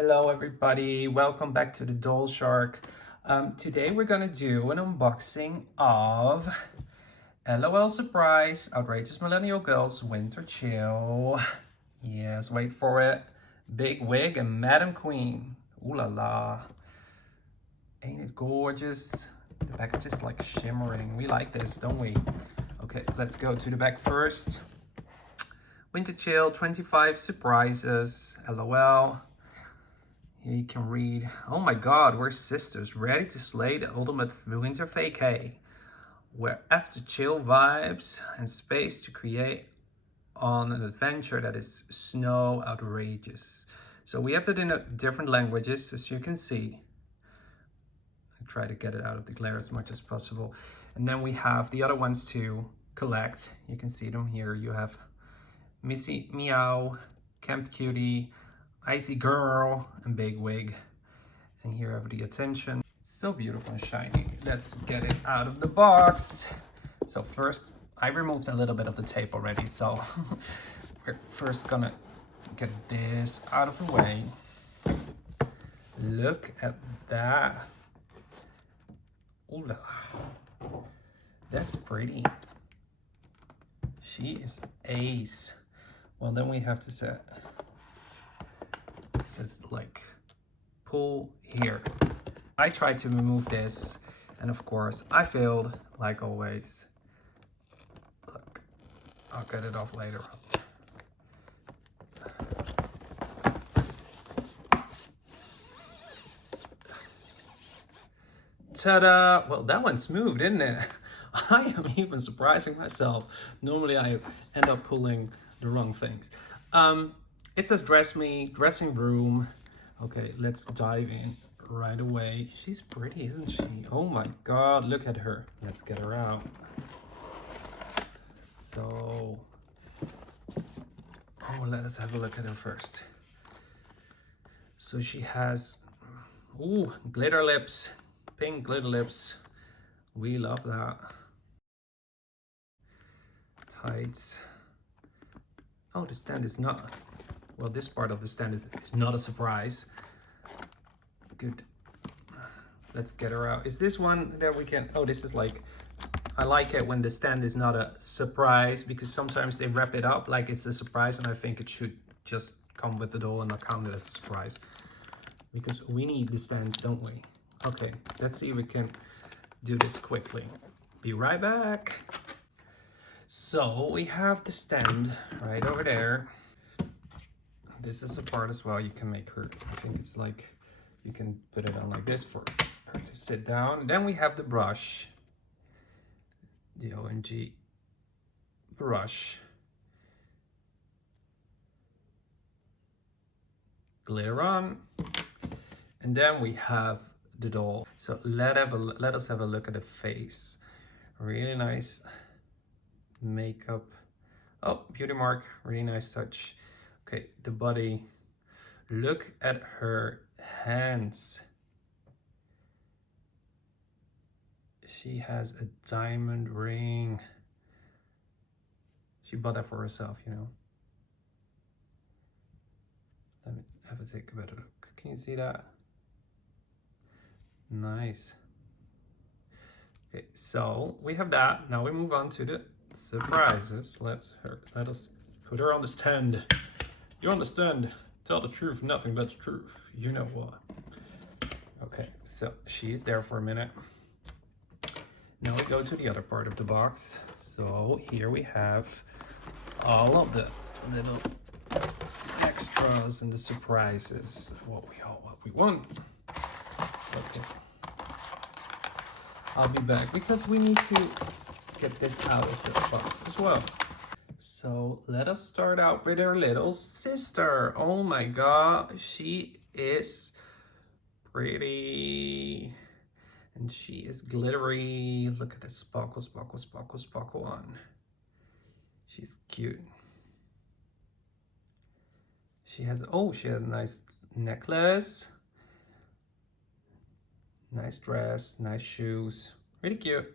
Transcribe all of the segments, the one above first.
Hello everybody, welcome back to the TheDollShark. Today we're gonna do an unboxing of LOL Surprise, Outrageous Millennial Girls Winter Chill. Yes, wait for it. Big Wig and Madam Queen. Ooh la la. Ain't it gorgeous? The package is like shimmering. We like this, don't we? Okay, let's go to the back first. Winter Chill, 25 surprises, LOL. Here you can read, oh my god, we're sisters, ready to slay the ultimate winter vacay. We're after chill vibes and space to create on an adventure that is snow outrageous. So we have it in different languages, as you can see. I try to get it out of the glare as much as possible. And then we have the other ones to collect. You can see them here. You have Missy Meow, Camp Cutie, Icy Girl, and Big Wig. And here have the attention. It's so beautiful and shiny. Let's get it out of the box. So first, I removed a little bit of the tape already, so we're first gonna get this out of the way. Look at that. Ooh la la. That's pretty. She is ace. Well, then we have to set, it says like, pull here. I tried to remove this, and of course, I failed, like always. Look, I'll get it off later. Ta-da! Well, that one's moved, didn't it? I am even surprising myself. Normally, I end up pulling the wrong things. It says dress me, dressing room. Okay, let's dive in right away. She's pretty, isn't she? Oh my god, look at her. Let's get her out. So, oh, let us have a look at her first. So she has, ooh, glitter lips, pink glitter lips. We love that. Tights. Oh, the stand is not, well, this part of the stand is not a surprise. Good. Let's get her out. Is this one that we can, oh, this is like, I like it when the stand is not a surprise, because sometimes they wrap it up like it's a surprise, and I think it should just come with the doll and not count it as a surprise. Because we need the stands, don't we? Okay, let's see if we can do this quickly. Be right back. So we have the stand right over there. This is a part as well. You can make her, I think it's like, you can put it on like this for her to sit down. Then we have the brush, the OMG brush. Glitter on. And then we have the doll. So let us have a look at the face. Really nice makeup. Oh, beauty mark, really nice touch. Okay, the body. Look at her hands. She has a diamond ring. She bought that for herself, you know. Let me have a take a better look. Can you see that? Nice. Okay, so we have that. Now we move on to the surprises. Let us put her on the stand. You understand? Tell the truth, nothing but the truth. You know what? Okay, so she's there for a minute. Now we go to the other part of the box. So here we have all of the little extras and the surprises. What we want. Okay. I'll be back because we need to get this out of the box as well. So let us start out with her little sister. Oh my god, she is pretty. And she is glittery. Look at that sparkle, sparkle, sparkle, sparkle on. She's cute. She has, oh, she has a nice necklace. Nice dress, nice shoes. Really cute.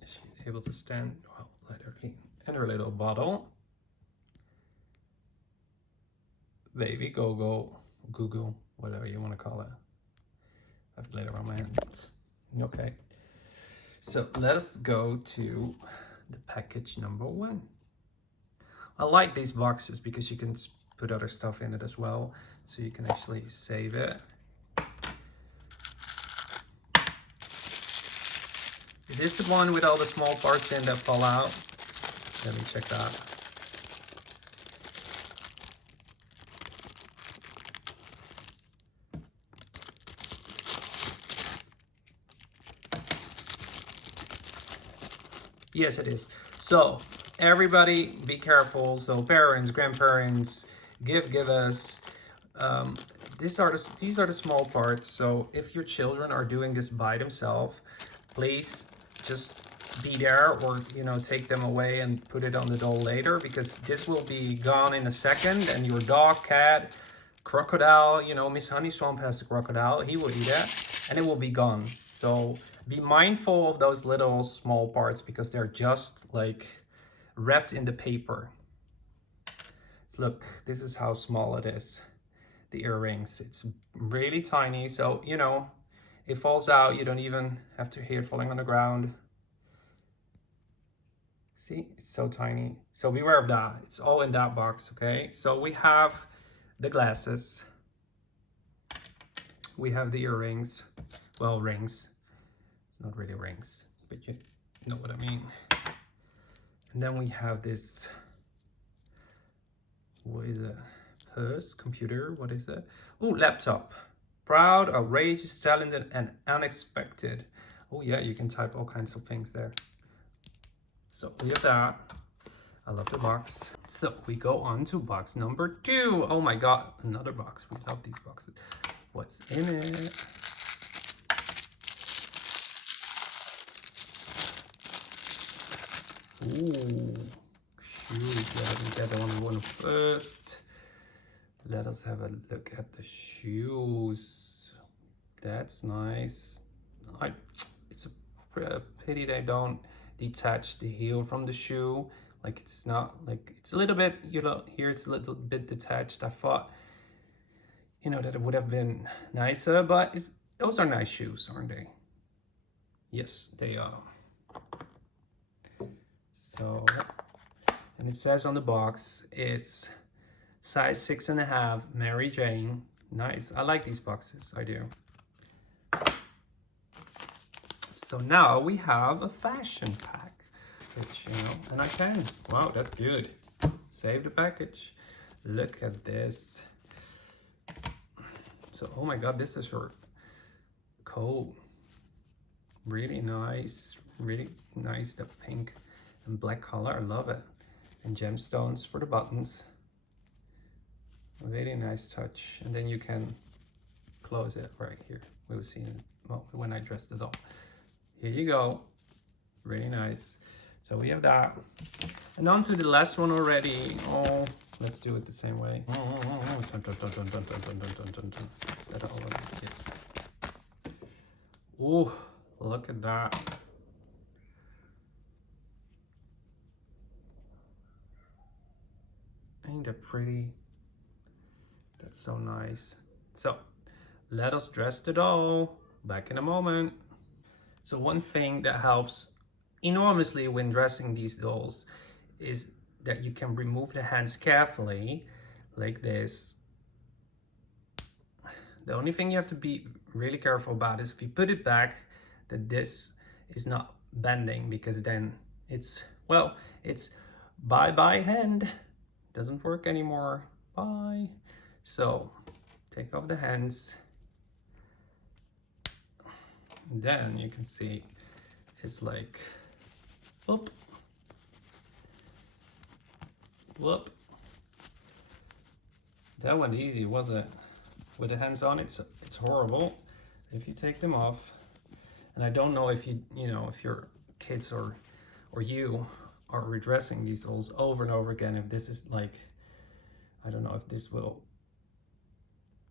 Is she able to stand? Well, let her in. And her little bottle. Baby Go-Go, Goo-Goo, whatever you want to call it. I have glitter on my hands. Okay. So let's go to the package number 1. I like these boxes because you can put other stuff in it as well. So you can actually save it. Is this the one with all the small parts in that fall out? Let me check that. Yes, it is. So everybody be careful. So parents, grandparents, give us. These are the small parts. So if your children are doing this by themselves, please just be there, or take them away and put it on the doll later, because this will be gone in a second, and your dog, cat, crocodile, Miss Honey Swamp has a crocodile, he will eat it and it will be gone. So be mindful of those little small parts because they're just like wrapped in the paper. Look, this is how small it is. The earrings, it's really tiny, so it falls out, you don't even have to hear it falling on the ground. See, it's so tiny, so beware of that. It's all in that box. Okay, so we have the glasses, we have the earrings, well, rings, not really rings, but you know what I mean. And then we have this, what is it, purse, computer, what is it? Oh, laptop. Proud, outrageous, talented, and unexpected. Oh yeah, you can type all kinds of things there. So we have that. I love the box. So we go on to box number 2. Oh my god, another box. We love these boxes. What's in it? Ooh, shoes. Let me get one first. Let us have a look at the shoes. That's nice. It's a pity they don't detach the heel from the shoe. Like, it's not like, it's a little bit, here it's a little bit detached. I thought, that it would have been nicer, but those are nice shoes, aren't they? Yes, they are. So, and it says on the box, it's size 6.5, Mary Jane. Nice. I like these boxes. I do. So now we have a fashion pack, which, and I can. Wow, that's good. Save the package. Look at this. So, oh my god, this is her coat. Really nice. Really nice. The pink and black color. I love it. And gemstones for the buttons. A very nice touch. And then you can close it right here. We'll see in a moment when I dress the doll. Here you go. Really nice. So we have that. And on to the last one already. Oh, let's do it the same way. That already is. Oh, look at that. Ain't that pretty? That's so nice. So let us dress the doll. Back in a moment. So one thing that helps enormously when dressing these dolls is that you can remove the hands carefully, like this. The only thing you have to be really careful about is if you put it back, that this is not bending, because then it's bye-bye hand. Doesn't work anymore. Bye. So take off the hands. And then you can see it's like, whoop, whoop. That wasn't easy, was it? With the hands on, it's horrible. If you take them off, and I don't know if if your kids or you are redressing these dolls over and over again, if this is like, I don't know if this will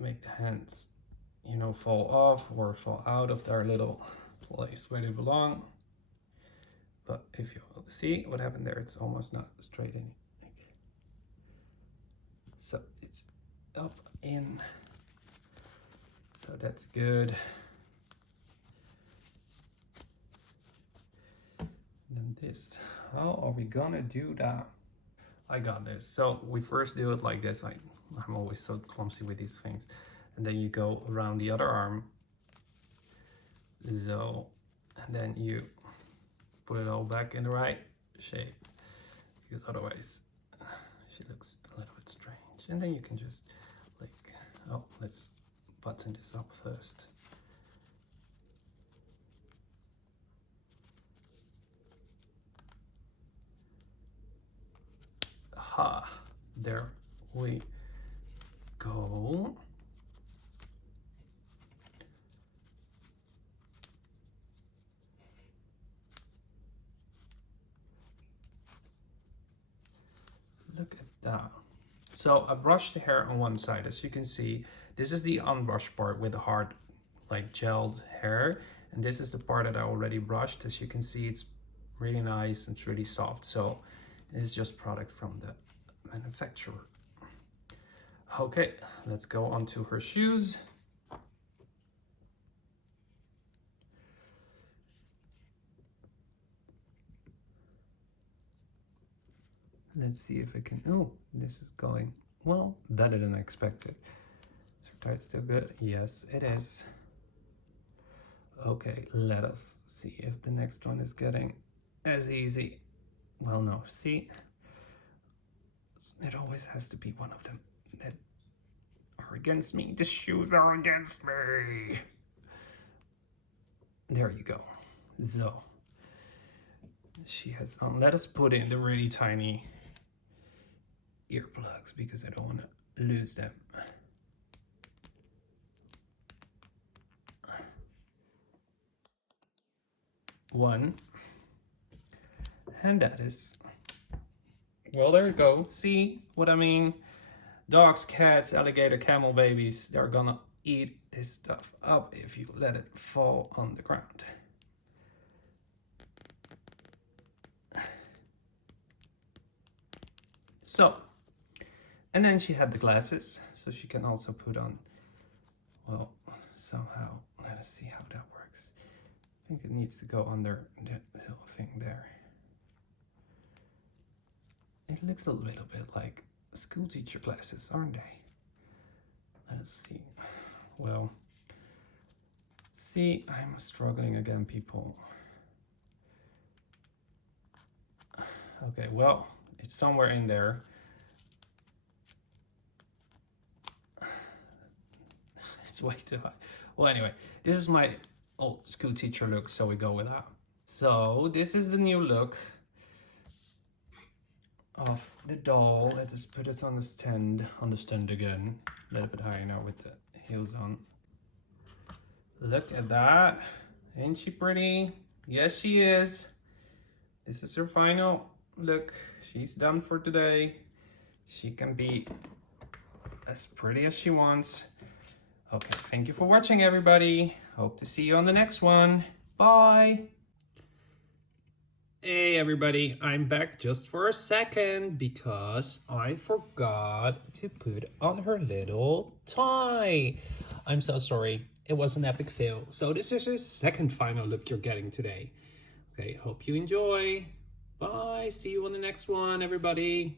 make the hands fall off or fall out of their little place where they belong. But if you see what happened there, it's almost not straight in. So it's up in. So that's good. Then this, how are we gonna do that? I got this. So we first do it like this. I'm always so clumsy with these things. And then you go around the other arm. So, and then you put it all back in the right shape. Because otherwise she looks a little bit strange. And then you can just like, oh, let's button this up first. Ha, there we go. Look at that. So I brushed the hair on one side. As you can see, this is the unbrushed part with the hard, like gelled hair. And this is the part that I already brushed. As you can see, it's really nice and it's really soft. So it's just product from the manufacturer. Okay, let's go on to her shoes. Let's see if it can, oh, this is going, well, better than I expected. Is her tight still good? Yes, it is. Okay, let us see if the next one is getting as easy. Well, no, see, it always has to be one of them that are against me. The shoes are against me. There you go. So, she has on. Let us put in the really tiny earplugs because I don't want to lose them. One. And that is, well, there you go. See what I mean? Dogs, cats, alligator, camel babies, they're gonna eat this stuff up if you let it fall on the ground. So, and then she had the glasses, so she can also put on, well, somehow, let us see how that works. I think it needs to go under that little thing there. It looks a little bit like school teacher glasses, aren't they? Let us see. Well, see, I'm struggling again, people. Okay, well, it's somewhere in there. It's way too high. Well, anyway, this is my old school teacher look, so we go with that. So this is the new look of the doll. Let us put it on the stand again, a little bit higher now with the heels on. Look at that. Ain't she pretty? Yes, she is. This is her final look. She's done for today. She can be as pretty as she wants. Okay, thank you for watching, everybody. Hope to see you on the next one. Bye. Hey everybody, I'm back just for a second because I forgot to put on her little tie. I'm so sorry, it was an epic fail. So this is her second final look you're getting today. Okay, hope you enjoy. Bye, see you on the next one, everybody.